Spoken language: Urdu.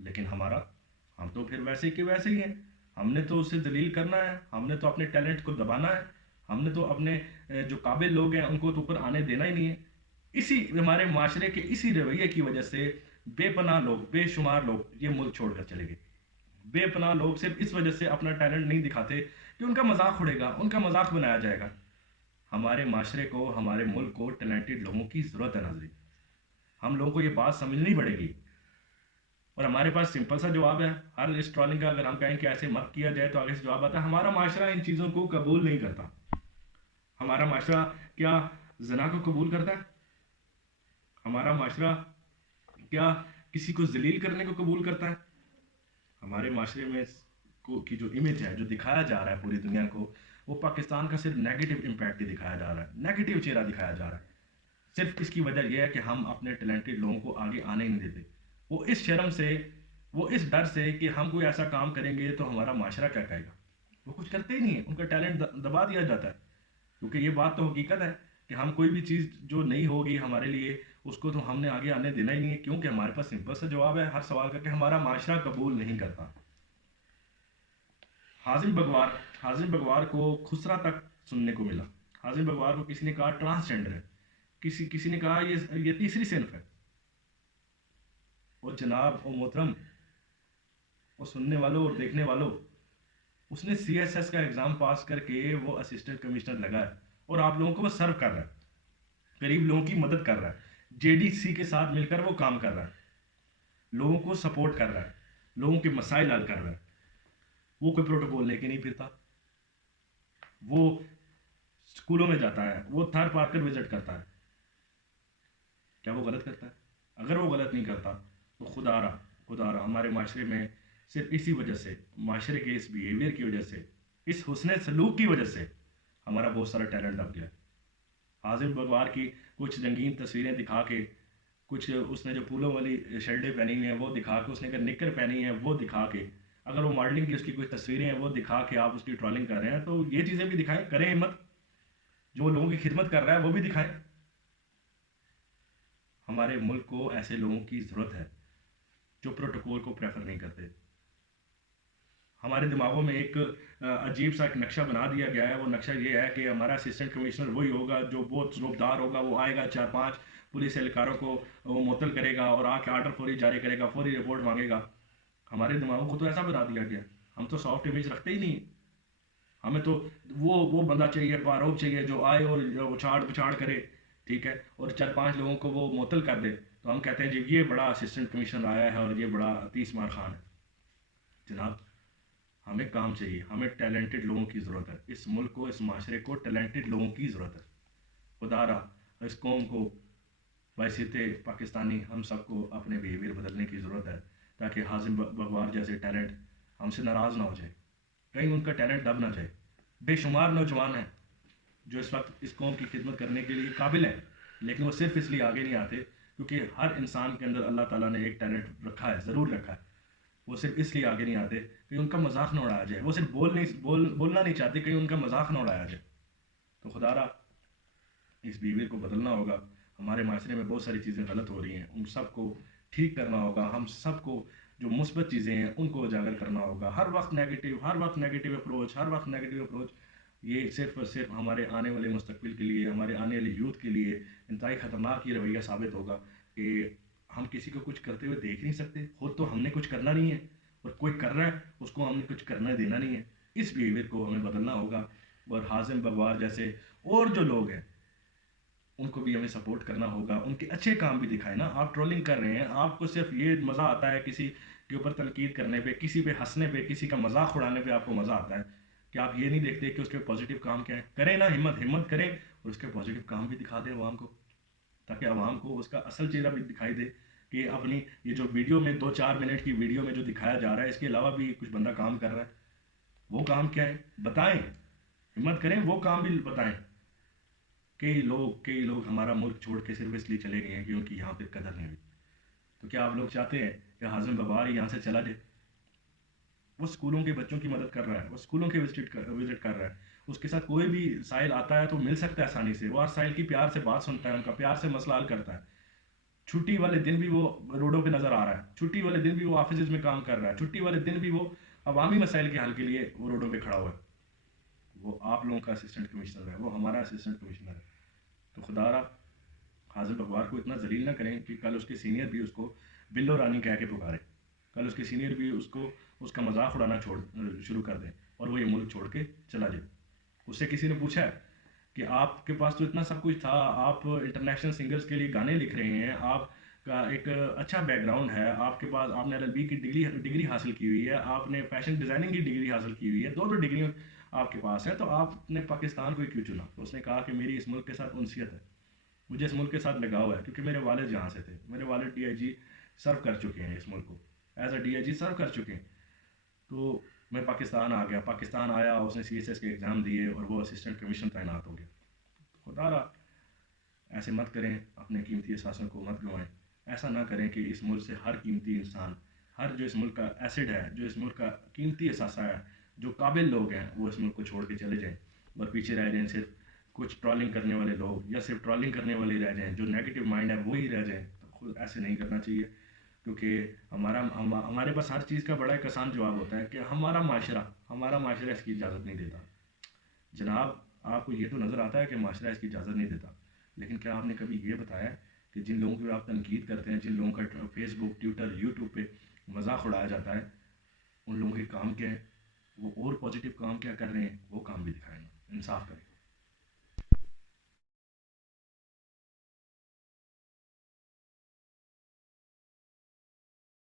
لیکن ہم تو پھر ویسے کہ ویسے ہی ہیں. ہم نے تو اسے ذلیل کرنا ہے, ہم نے تو اپنے ٹیلنٹ کو دبانا ہے, ہم نے تو اپنے جو قابل لوگ ہیں ان کو تو اوپر آنے دینا ہی نہیں ہے. اسی ہمارے معاشرے کے اسی رویے کی وجہ سے بے پناہ لوگ, بے شمار لوگ یہ ملک چھوڑ کر چلے گئے. بے پناہ لوگ صرف اس وجہ سے اپنا ٹیلنٹ نہیں دکھاتے کہ ان کا مذاق اڑے گا, ان کا مذاق بنایا جائے گا. ہمارے معاشرے کو, ہمارے ملک کو ٹیلنٹڈ لوگوں کی ضرورت ہے ناظرین. ہم لوگوں کو یہ بات سمجھنی پڑے گی. اور ہمارے پاس سمپل سا جواب ہے ہر اس ٹرولنگ کا. اگر ہم کہیں کہ ایسے مت کیا جائے تو آگے سے جواب آتا ہے ہمارا معاشرہ ان چیزوں کو قبول نہیں کرتا. ہمارا معاشرہ کیا زنا کو قبول کرتا ہے؟ ہمارا معاشرہ کیا کسی کو ذلیل کرنے کو قبول کرتا ہے؟ ہمارے معاشرے میں کی جو امیج ہے, جو دکھایا جا رہا ہے پوری دنیا کو, وہ پاکستان کا صرف نیگیٹو امپیکٹ ہی دکھایا جا رہا ہے, نیگیٹو چہرہ دکھایا جا رہا ہے. صرف اس کی وجہ یہ ہے کہ ہم اپنے ٹیلنٹڈ لوگوں کو آگے آنے ہی نہیں دیتے. وہ اس شرم سے, وہ اس ڈر سے کہ ہم کوئی ایسا کام کریں گے تو ہمارا معاشرہ کیا کہے گا, وہ کچھ کرتے ہی نہیں ہیں. ان کا ٹیلنٹ دبا دیا جاتا ہے. کیونکہ یہ بات تو حقیقت ہے کہ ہم کوئی بھی چیز جو نہیں ہوگی ہمارے لیے, اس کو تو ہم نے آگے آنے دینا ہی نہیں ہے. کیونکہ ہمارے پاس سمپل سا جواب ہے ہر سوال کا کہ ہمارا معاشرہ قبول نہیں کرتا. حازم بگوار کو خسرا تک سننے کو ملا. حازم بگوار کو کسی نے کہا ٹرانسجینڈر ہے, کسی نے کہا یہ تیسری صنف ہے. اور جناب اور محترم اور سننے والوں اور دیکھنے والوں, اس نے سی ایس ایس کا ایگزام پاس کر کے وہ اسسٹنٹ کمشنر لگا ہے اور آپ لوگوں کو وہ سرو کر رہا ہے, غریب لوگوں کی مدد کر رہا ہے. جے ڈی سی کے ساتھ مل کر وہ کام کر رہا ہے, لوگوں کو سپورٹ کر رہا ہے, لوگوں کے مسائل حل کر رہا ہے. وہ کوئی پروٹوکول لے کے نہیں پھرتا, وہ اسکولوں میں جاتا ہے, وہ تھر پارک کر وزٹ کرتا ہے. کیا وہ غلط کرتا ہے؟ اگر وہ غلط نہیں کرتا تو خدا را ہمارے معاشرے میں صرف اسی وجہ سے, معاشرے کے اس بیہیویئر کی وجہ سے, اس حسن سلوک کی وجہ سے ہمارا بہت سارا ٹیلنٹ دب گیا. حازم بگوار کی کچھ رنگین تصویریں دکھا کے, کچھ اس نے جو پھولوں والی شرٹیں پہنی ہوئی ہیں وہ دکھا کے, اس نے اگر نکر پہنی ہے وہ دکھا کے, اگر وہ ماڈلنگ کی اس کی کوئی تصویریں ہیں وہ دکھا کے آپ اس کی ٹرولنگ کر رہے ہیں, تو یہ چیزیں بھی دکھائیں, کریں ہمت. جو لوگوں کی خدمت کر رہا ہے وہ بھی دکھائیں. ہمارے ملک کو ایسے لوگوں کی ضرورت ہے جو پروٹوکول کو پریفر نہیں کرتے. ہمارے دماغوں میں ایک عجیب سا ایک نقشہ بنا دیا گیا ہے. وہ نقشہ یہ ہے کہ ہمارا اسسٹنٹ کمشنر وہی ہوگا جو بہت ضروبدار ہوگا, وہ آئے گا 4-5 پولیس اہلکاروں کو وہ معطل کرے گا اور آ کے آرڈر فوری جاری کرے گا, فوری رپورٹ مانگے گا. ہمارے دماغوں کو تو ایسا بنا دیا گیا. ہم تو سافٹ امیج رکھتے ہی نہیں. ہمیں تو وہ بندہ چاہیے, فاروق چاہیے جو آئے اور اچھاڑ پچھاڑ کرے, ٹھیک ہے, اور 4-5 لوگوں کو وہ معطل کر دے, تو ہم کہتے ہیں جی یہ بڑا اسسٹنٹ کمشنر آیا ہے اور یہ بڑا تیس مار خان ہے. جناب ہمیں کام چاہیے, ہمیں ٹیلنٹڈ لوگوں کی ضرورت ہے. اس ملک کو, اس معاشرے کو ٹیلنٹڈ لوگوں کی ضرورت ہے. خدا را اس قوم کو, بحیثیت پاکستانی ہم سب کو اپنے بیہیویئر بدلنے کی ضرورت ہے, تاکہ حازم بگوار جیسے ٹیلنٹ ہم سے ناراض نہ ہو جائے, کہیں ان کا ٹیلنٹ دب نہ جائے. بے شمار نوجوان ہیں جو اس وقت اس قوم کی خدمت کرنے کے لیے قابل ہیں, لیکن وہ صرف اس لیے آگے نہیں آتے کیونکہ ہر انسان کے اندر اللہ تعالیٰ نے ایک ٹیلنٹ رکھا ہے, ضرور رکھا ہے. وہ صرف اس لیے آگے نہیں آتے کہ ان کا مذاق نہ اڑایا جائے. وہ صرف بولنا نہیں چاہتے کہیں ان کا مذاق نہ اڑایا جائے. تو خدا را اس بیوی کو بدلنا ہوگا. ہمارے معاشرے میں بہت ساری چیزیں غلط ہو رہی ہیں, ان سب کو ٹھیک کرنا ہوگا. ہم سب کو جو مثبت چیزیں ہیں ان کو اجاگر کرنا ہوگا. ہر وقت نیگیٹو اپروچ یہ صرف اور صرف ہمارے آنے والے مستقبل کے لیے, ہمارے آنے والے یوتھ کے لیے انتہائی خطرناک یہ رویہ ثابت ہوگا کہ ہم کسی کو کچھ کرتے ہوئے دیکھ نہیں سکتے. خود تو ہم نے کچھ کرنا نہیں ہے, اور کوئی کر رہا ہے اس کو ہم نے کچھ کرنا دینا نہیں ہے. اس بیہیویئر کو ہمیں بدلنا ہوگا. اور حازم بگوار جیسے اور جو لوگ ہیں ان کو بھی ہمیں سپورٹ کرنا ہوگا. ان کے اچھے کام بھی دکھائیں نا. آپ ٹرولنگ کر رہے ہیں, آپ کو صرف یہ مزہ آتا ہے کسی کے اوپر تنقید کرنے پہ, کسی پہ ہنسنے پہ, کسی کا مذاق اڑانے پہ آپ کو مزہ آتا ہے, کہ آپ یہ نہیں دیکھتے کہ اس کے پازیٹیو کام کیا ہے. کریں نا, ہمت کریں اور اس کے پازیٹیو کام بھی دکھا دیں عوام کو, تاکہ عوام کو اس کا اصل چہرہ بھی دکھائی دے کہ اپنی یہ جو ویڈیو میں 2-4 منٹ کی ویڈیو میں جو دکھایا جا رہا ہے اس کے علاوہ بھی کچھ بندہ کام کر رہا ہے. وہ کام کیا ہے بتائیں, ہمت کریں, وہ کام بھی بتائیں. کئی لوگ ہمارا ملک چھوڑ کے صرف اس لیے چلے گئے ہیں کیونکہ یہاں پہ قدر نہیں ہوئی. تو کیا آپ لوگ چاہتے ہیں کہ حازم بگوار یہاں سے چلا جائے؟ وہ اسکولوں کے بچوں کی مدد کر رہا ہے, وہ اسکولوں کے وزٹ کر رہا ہے. اس کے ساتھ کوئی بھی سائل آتا ہے تو مل سکتا ہے آسانی سے. وہ ہر سائل کی پیار سے بات سنتا ہے, ان کا پیار سے مسئلہ حل کرتا ہے. چھٹی والے دن بھی وہ روڈوں پہ نظر آ رہا ہے، چھٹی والے دن بھی وہ آفیسز میں کام کر رہا ہے، چھٹی والے دن بھی وہ عوامی مسائل کے حل کے لیے وہ روڈوں پہ کھڑا ہوا ہے. وہ آپ لوگوں کا اسسٹنٹ کمشنر ہے، وہ ہمارا اسسٹنٹ کمشنر ہے. تو خدا را حاضر بغوار کو اتنا ذلیل نہ کریں کہ کل اس کے سینئر بھی اس کو بلو رانی کہہ کے پکارے، کل اس کے سینئر بھی اس کو اس کا مذاق اڑانا شروع کر دیں اور وہ یہ ملک چھوڑ کے چلا جائے. اس سے کسی نے پوچھا ہے کہ آپ کے پاس تو اتنا سب کچھ تھا، آپ انٹرنیشنل سنگرز کے لیے گانے لکھ رہے ہیں، آپ کا ایک اچھا بیک گراؤنڈ ہے، آپ کے پاس آپ نے LLB کی ڈگری حاصل کی ہوئی ہے، آپ نے فیشن ڈیزائننگ کی ڈگری حاصل کی ہوئی ہے، دو ڈگریاں آپ کے پاس ہیں، تو آپ نے پاکستان کو ہی کیوں چنا؟ تو اس نے کہا کہ میری اس ملک کے ساتھ انسیت ہے، مجھے اس ملک کے ساتھ لگاؤ ہے، کیونکہ میرے والد یہاں سے تھے، میرے والد DIG سرو کر چکے ہیں اس ملک کو، ایز اے DIG سرو کر چکے ہیں. تو میں پاکستان آ گیا، پاکستان آیا، اس نے CSS کے ایگزام دیے اور وہ اسسٹنٹ کمیشن تعینات ہو گیا. خدا را ایسے مت کریں، اپنے قیمتی احساسوں کو مت گوائیں. ایسا نہ کریں کہ اس ملک سے ہر قیمتی انسان، ہر جو اس ملک کا ایسڈ ہے، جو اس ملک کا قیمتی اثاثہ ہے، جو قابل لوگ ہیں، وہ اس ملک کو چھوڑ کے چلے جائیں اور پیچھے رہ جائیں صرف کچھ ٹرولنگ کرنے والے لوگ، یا صرف ٹرولنگ کرنے والے رہ جائیں، جو نیگیٹو مائنڈ ہے وہی رہ جائیں. تو خود ایسے نہیں کرنا چاہیے، کیونکہ ہمارے پاس ہر چیز کا بڑا ایک آسان جواب ہوتا ہے کہ ہمارا معاشرہ اس کی اجازت نہیں دیتا. جناب آپ کو یہ تو نظر آتا ہے کہ معاشرہ اس کی اجازت نہیں دیتا، لیکن کیا آپ نے کبھی یہ بتایا کہ جن لوگوں کی آپ تنقید کرتے ہیں، جن لوگوں کا فیس بک، ٹویٹر، یوٹیوب پہ مذاق اڑایا جاتا ہے، ان لوگوں کے کام کیا ہے؟ وہ اور پازیٹیو کام کیا کر رہے ہیں؟ وہ کام بھی دکھائیں نا، انصاف کریں.